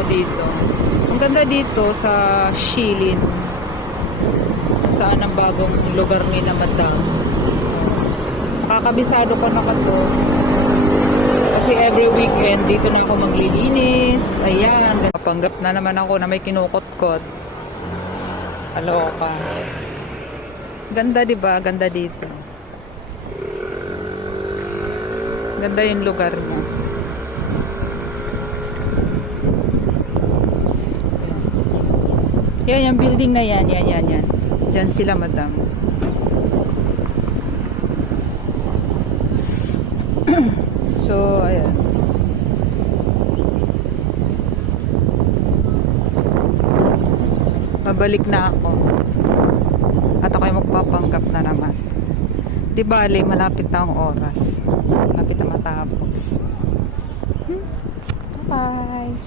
ako dito. Ang ganda dito sa Shilin. Saan ang bagong lugar ni na Madam. Nakakabisado ko na to. Kasi every weekend dito na ako maglilinis. Ayan. Napanggap na naman ako na may kinukot-kot. Aloka. Ganda, diba? Ganda dito. Ganda yung lugar mo. Yan, yung building na yan. Yan. Diyan sila, Madam. So, ayan. Babalik na ako. At ako'y magpapanggap na naman. Di bale, malapit na ang oras. Malapit na matapos. Bye-bye!